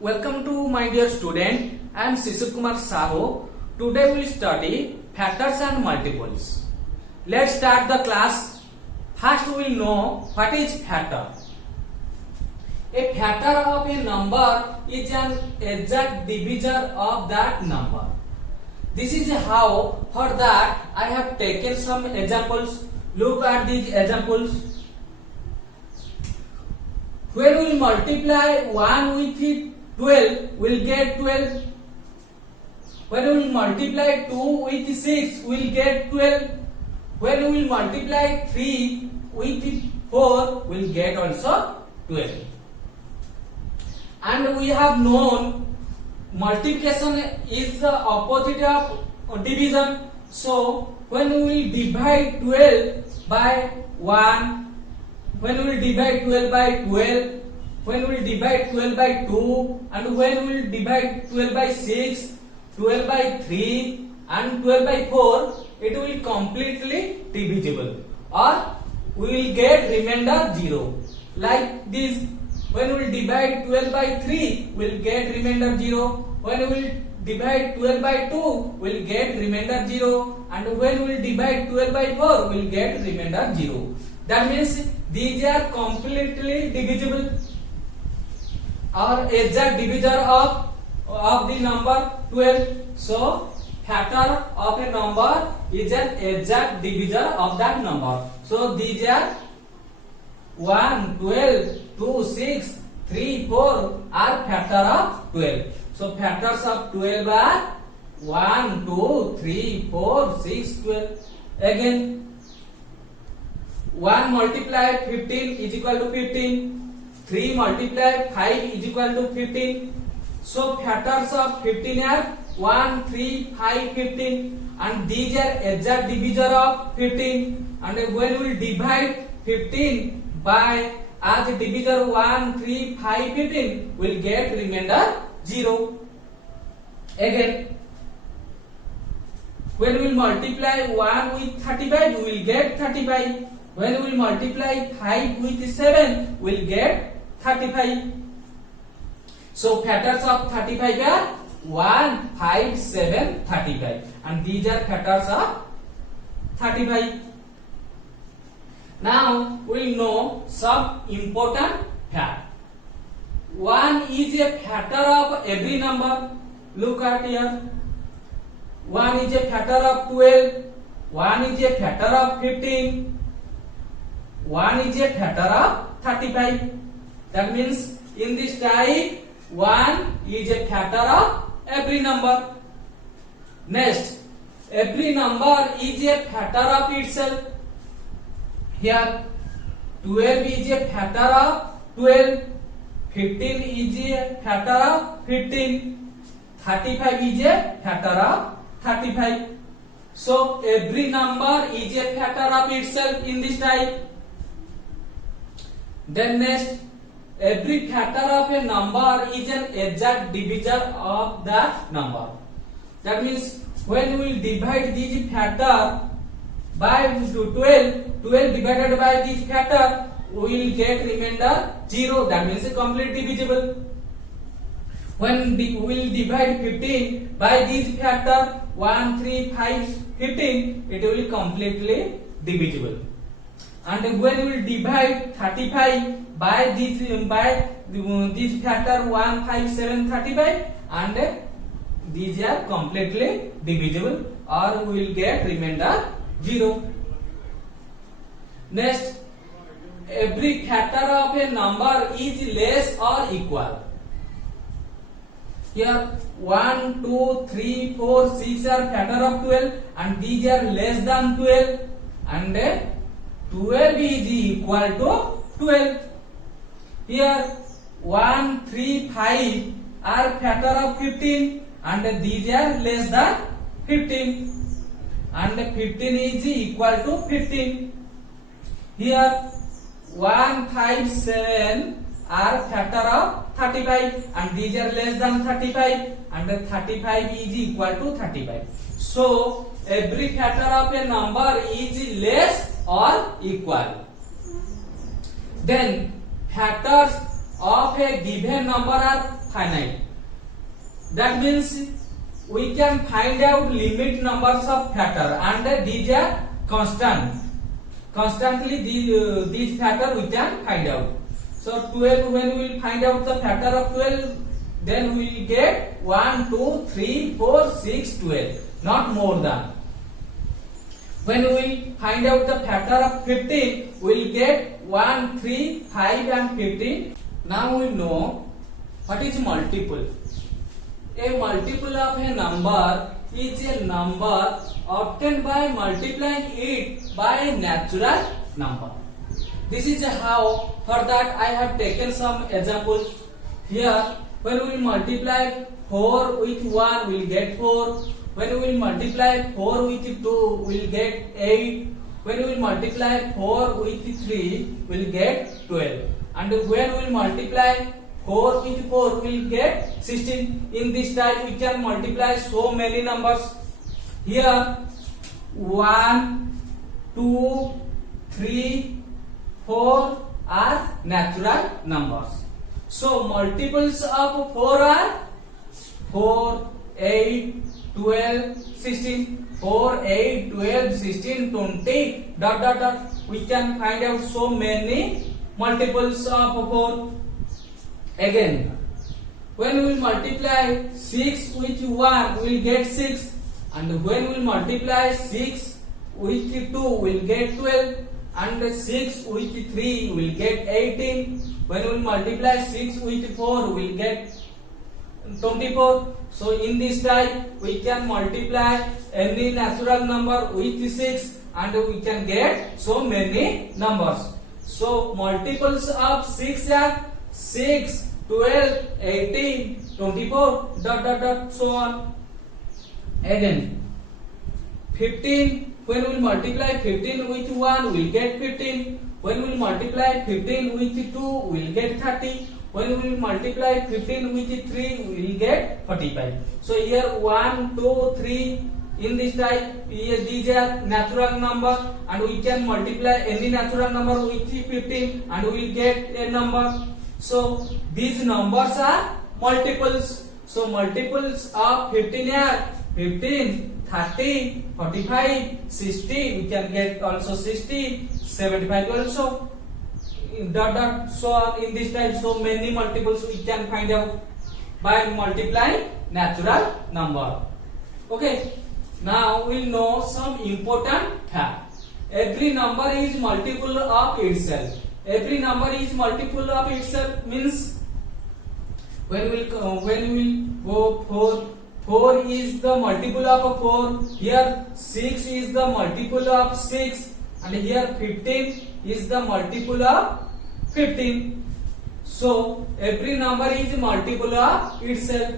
Welcome to my dear student. I am Sisir Kumar Sahu. Today we will study factors and multiples. Let's start the class. First we will know what is factor. A factor of a number is an exact divisor of that number. This is how. For that I have taken some examples. Look at these examples. When we multiply 1 with 12, we will get 12. When we multiply 2 with 6, we will get 12. When we multiply 3 with 4, we will get also 12. And we have known multiplication is the opposite of division. So when we will divide 12 by 1, when we will divide 12 by 12, when we will divide 12 by 2, and when we will divide 12 by 6, 12 by 3 and 12 by 4, it will completely divisible, or we will get remainder 0. Like this, when we will divide 12 by 3, we will get remainder 0. When we will divide 12 by 2, we will get remainder 0. And when we will divide 12 by 4, we will get remainder 0. That means these are completely divisible, or exact divisor of the number 12. So factor of a number is an exact divisor of that number. So these are 1, 12, 2, 6, 3, 4 are factor of 12. So factors of 12 are 1, 2, 3, 4, 6, 12. Again, 1 multiplied 15 is equal to 15. 3 multiplied 5 is equal to 15. So factors of 15 are 1, 3, 5, 15. And these are exact divisor of 15. And when we divide 15 by as a divisor 1, 3, 5, 15, we will get remainder 0. Again, when we multiply 1 with 35, we will get 35. When we multiply 5 with 7, we will get 35. So factors of 35 are 1, 5, 7, 35. And these are factors of 35. Now we will know some important fact. 1 is a factor of every number. Look at here. 1 is a factor of 12. 1 is a factor of 15. 1 is a factor of 35. That means in this type 1 is a factor of every number. Next, every number is a factor of itself. Here 12 is a factor of 12, 15 is a factor of 15, 35 is a factor of 35. So every number is a factor of itself in this type. Then next, every factor of a number is an exact divisor of that number. That means when we divide this factor by 12 divided by this factor, we will get remainder 0. That means a complete divisible. When we will divide 15 by this factor 1, 3, 5, 15, it will be completely divisible. And when we will divide 35 by this factor 1, 5, 7, 35, and these are completely divisible, or we will get remainder 0. Next, every factor of a number is less or equal. Here 1, 2, 3, 4, 6 are factor of 12, and these are less than 12, and 12 is equal to 12. Here 1, 3, 5 are factor of 15, and these are less than 15, and 15 is equal to 15. Here 1, 5, 7 are factor of 35, and these are less than 35, and 35 is equal to 35. So every factor of a number is less or equal. Then factors of a given number are finite. That means we can find out limit numbers of factor, and these are constant. Constantly these factor we can find out. So 12, when we will find out the factor of 12, then we will get 1, 2, 3, 4, 6, 12, not more than. When we will find out the factor of 15, we will get 1, 3, 5 and 15. Now we know what is multiple. A multiple of a number is a number obtained by multiplying it by a natural number. This is how. For that I have taken some examples here. When we multiply 4 with 1, we will get 4. When we multiply 4 with 2, we will get 8. When we multiply 4 with 3, we will get 12. And when we multiply 4 with 4, we will get 16. In this type we can multiply so many numbers. Here 1, 2, 3, 4 are natural numbers. So multiples of 4 are 4, 8, 12, 16. 4, 8, 12, 16, 20, dot dot dot. We can find out so many multiples of 4. Again, when we multiply 6 with 1, we will get 6. And when we multiply 6 with 2, we will get 12. And 6 with 3, we will get 18. When we multiply 6 with 4, we will get 24. So in this type we can multiply any natural number with 6 and we can get so many numbers. So multiples of 6 are 6, 12, 18, 24, dot dot dot, so on. Again 15, when we multiply 15 with 1, we will get 15. When we multiply 15 with 2, we will get 30. When we multiply 15 with 3, we will get 45. So here 1, 2, 3, in this type, these are natural number, and we can multiply any natural number with 15 and we will get a number. So these numbers are multiples. So multiples of 15 are 15, 30, 45, 60. We can get also 60, 75 also. Dot dot, so on. In this type, so many multiples we can find out by multiplying natural number. Okay, now we'll know some important fact. Every number is multiple of itself. Every number is multiple of itself means when we go 4 is the multiple of 4. Here 6 is the multiple of 6, and here 15 is the multiple of 15. So every number is multiple of itself.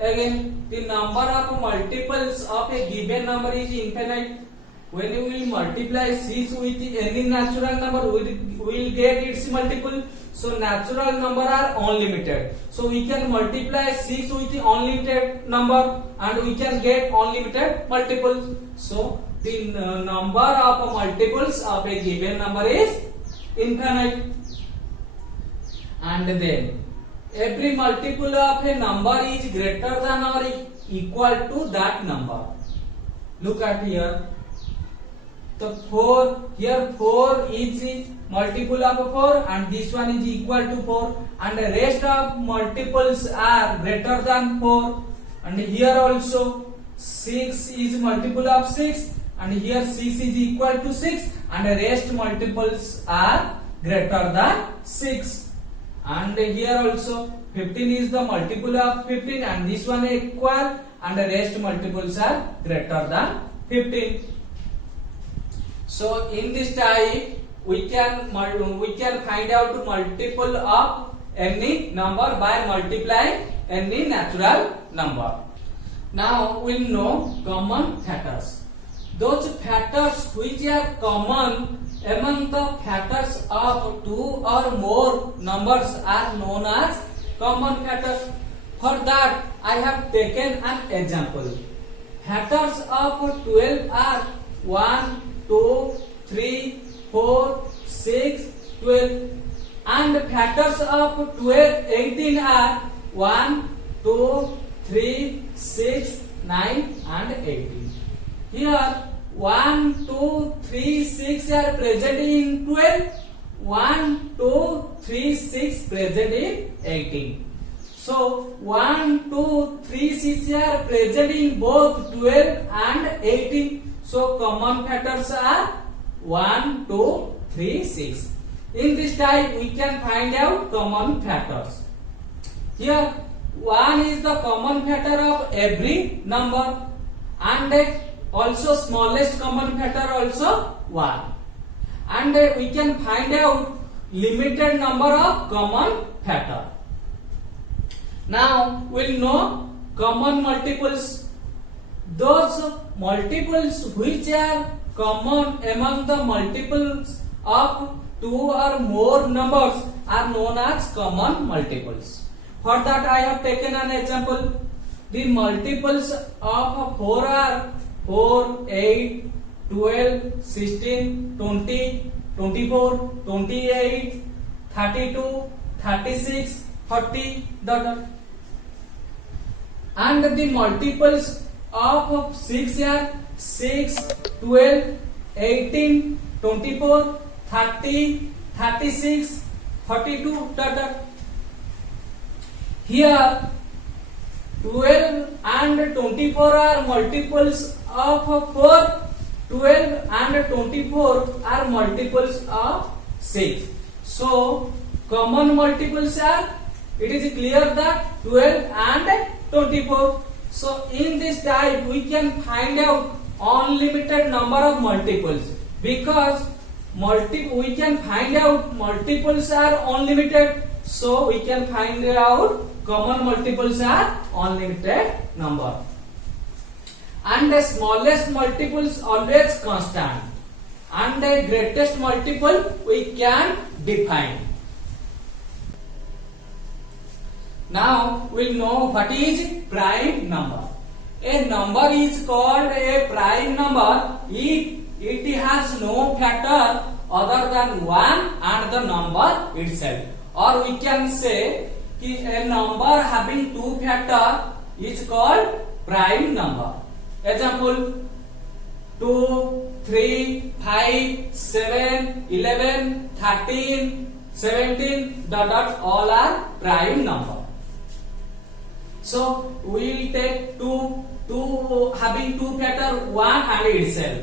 Again, the number of multiples of a given number is infinite. When we multiply 6 with any natural number, we will get its multiple. So natural number are unlimited. So we can multiply 6 with unlimited number and we can get unlimited multiples. So the number of multiples of a given number is infinite. And then every multiple of a number is greater than or equal to that number. Look at here. The 4, here 4 is multiple of 4 and this one is equal to 4, and the rest of multiples are greater than 4. And here also 6 is multiple of 6 and here 6 is equal to 6 and the rest multiples are greater than 6. And here also 15 is the multiple of 15 and this one is equal and the rest multiples are greater than 15. So in this type we can find out multiple of any number by multiplying any natural number. Now we know common factors. Those factors which are common among the factors of 2 or more numbers are known as common factors. For that I have taken an example. Factors of 12 are 1, 2, 3, 4, 6, 12, and factors of 18 are 1, 2, 3, 6, 9 and 18. Here 1, 2, 3, 6 are present in 12. 1, 2, 3, 6 present in 18. So 1, 2, 3, 6 are present in both 12 and 18. So common factors are 1, 2, 3, 6. In this type we can find out common factors. Here 1 is the common factor of every number, and also smallest common factor also 1. And we can find out limited number of common factor. Now we'll know common multiples. Those multiples which are common among the multiples of 2 or more numbers are known as common multiples. For that I have taken an example. The multiples of 4 are 4, 8, 12, 16, 20, 24, 28, 32, 36, 40, and the multiples of 6 are 6, 12, 18, 24, 30, 36, 42, Here 12 and 24 are multiples of 4. 12 and 24 are multiples of 6. So common multiples are, it is clear that 12 and 24. So in this type we can find out unlimited number of multiples, because we can find out multiples are unlimited. So we can find out common multiples are unlimited number. And the smallest multiples always constant, and the greatest multiple we can define. Now we'll know what is prime number. A number is called a prime number if it has no factor other than 1 and the number itself. Or we can say a number having 2 factor is called prime number. Example 2, 3, 5, 7, 11, 13, 17, all are prime number. So we will take 2 having 2 factor 1 and itself,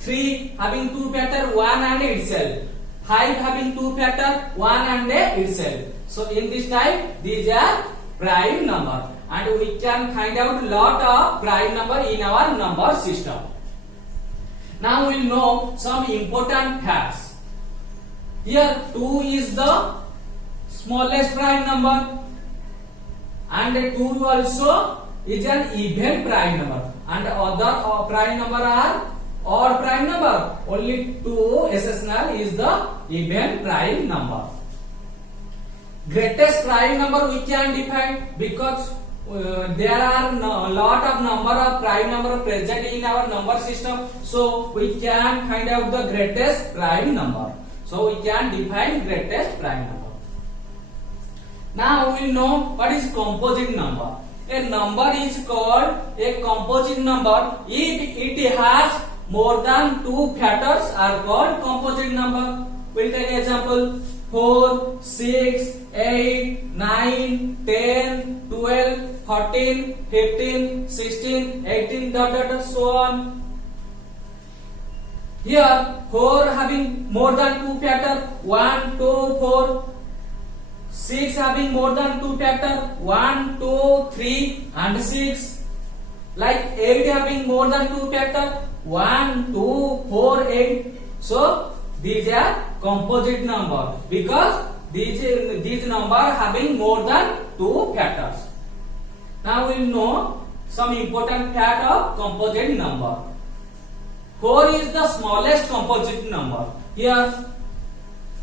3 having 2 factor 1 and itself, 5 having 2 factor 1 and itself. So in this type these are prime number, and we can find out lot of prime number in our number system. Now we will know some important facts. Here 2 is the smallest prime number, and 2 also is an even prime number, and other prime number are odd prime number. Only 2 exceptional is the even prime number. Greatest prime number we can define, because there are lot of number of prime number present in our number system. So we can find out the greatest prime number. So we can define greatest prime number. Now we know what is composite number. A number is called a composite number if it has more than 2 factors are called composite number. We'll take example 4, 6, 8, 9, 10, 12, 14, 15, 16, 18, so on. Here 4 having more than 2 factor 1, 2, 4. 6 having more than 2 factor 1, 2, 3 and 6. Like 8 having more than 2 factor 1, 2, 4, 8. So these are composite number, because these number having more than 2 factors. Now we will know some important fact of composite number. 4 is the smallest composite number. Here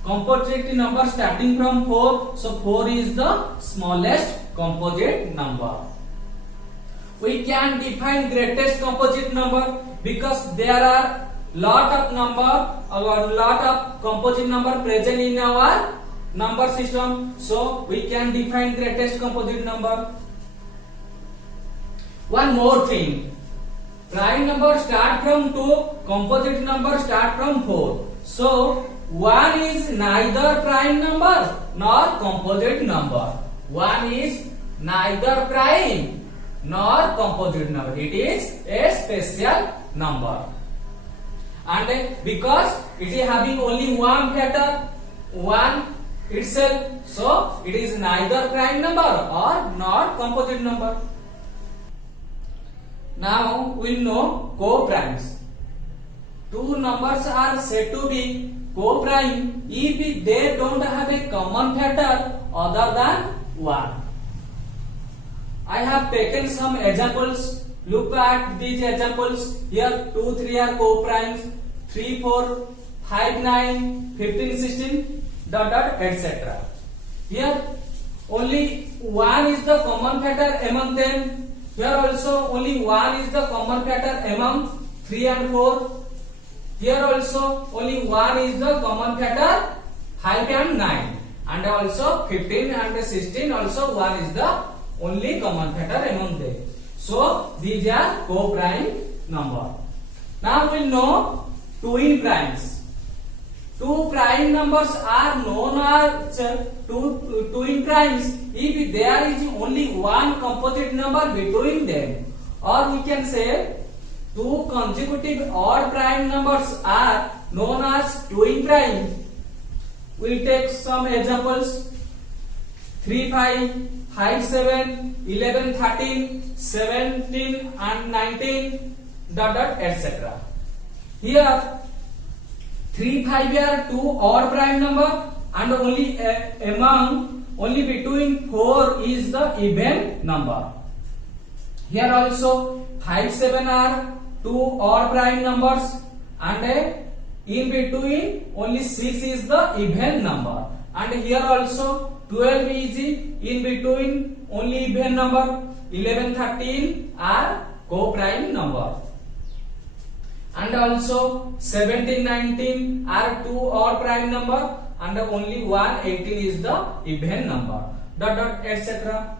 composite number starting from 4, so 4 is the smallest composite number. We can define greatest composite number because there are lot of composite number present in our number system, so we can define greatest composite number. One more thing, prime number start from 2, composite number start from 4. So 1 is neither prime number nor composite number. 1 is neither prime nor composite number. It is a special number. And because it is having only one factor, 1 itself, so it is neither prime number or not composite number. Now we know co-primes. Two numbers are said to be co-prime if they don't have a common factor other than 1. I have taken some examples. Look at these examples. Here 2, 3 are co-primes, 3, 4, 5, 9, 15, 16, etc. Here only 1 is the common factor among them. Here also only 1 is the common factor among 3 and 4. Here also only 1 is the common factor 5 and 9. And also 15 and 16 also 1 is the only common factor among them. So these are co-prime number. Now we know twin primes. Two prime numbers are known as twin primes if there is only one composite number between them, or we can say two consecutive odd prime numbers are known as twin prime. We'll take some examples: 3, 5, 5, 7, 11, 13, 17 and 19, etc. Here 3, 5 are two odd prime number, and only between 4 is the even number. Here also 5, 7 are two odd prime numbers, and in between only 6 is the even number. And here also 12 is in between only even number. 11, 13 are co-prime number. And also 17, 19 are two odd prime number, and only 1, 18 is the even number, etc.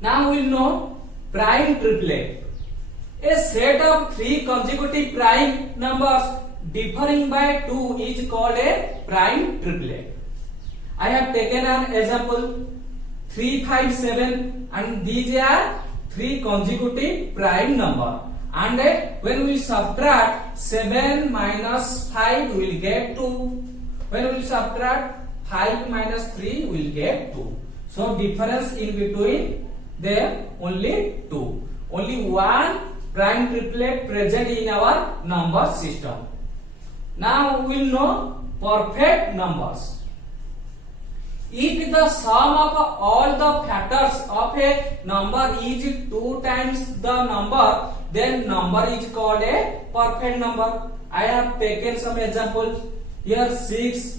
Now we will know prime triplet. A set of 3 consecutive prime numbers differing by 2 is called a prime triplet. I have taken an example: 3, 5, 7, and these are 3 consecutive prime number. And when we subtract 7 minus 5, we will get 2. When we subtract 5 minus 3, we will get 2. So difference in between them only 2. Only one prime triplet present in our number system. Now we will know perfect numbers. If the sum of all the factors of a number is 2 times the number, then number is called a perfect number. I have taken some examples. Here 6,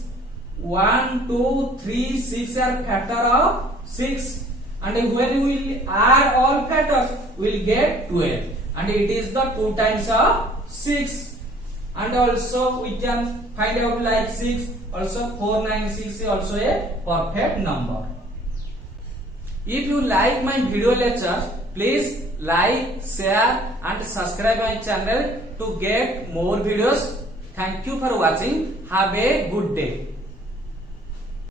1, 2, 3, 6 are factor of 6, and when we will add all factors, we will get 12, and it is the 2 times of 6. And also we can find out like 6, also 496 is also a perfect number. If you like my video lectures, please like, share and subscribe my channel to get more videos. Thank you for watching. Have a good day.